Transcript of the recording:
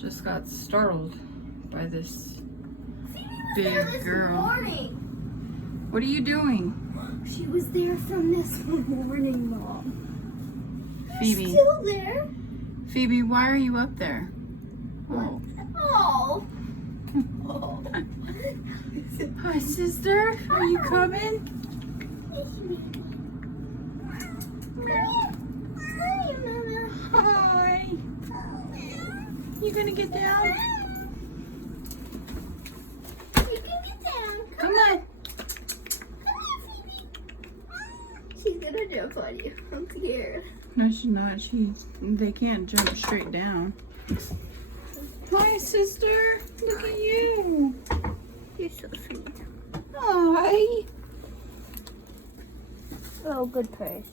just got startled by this Phoebe was big there this girl. morning. What are you doing? She was there from this morning, Mom. Phoebe. She's still there. Phoebe, why are you up there? Oh. Oh. Oh. Hi, sister. Are you coming? Hi, Mama. Hi. You gonna get down? You can get down. Come on. Come here, Phoebe. She's gonna jump on you. I'm scared. No, she's not. They can't jump straight down. Hi, sister. Look at you. You're so sweet. Hi. Oh, good person.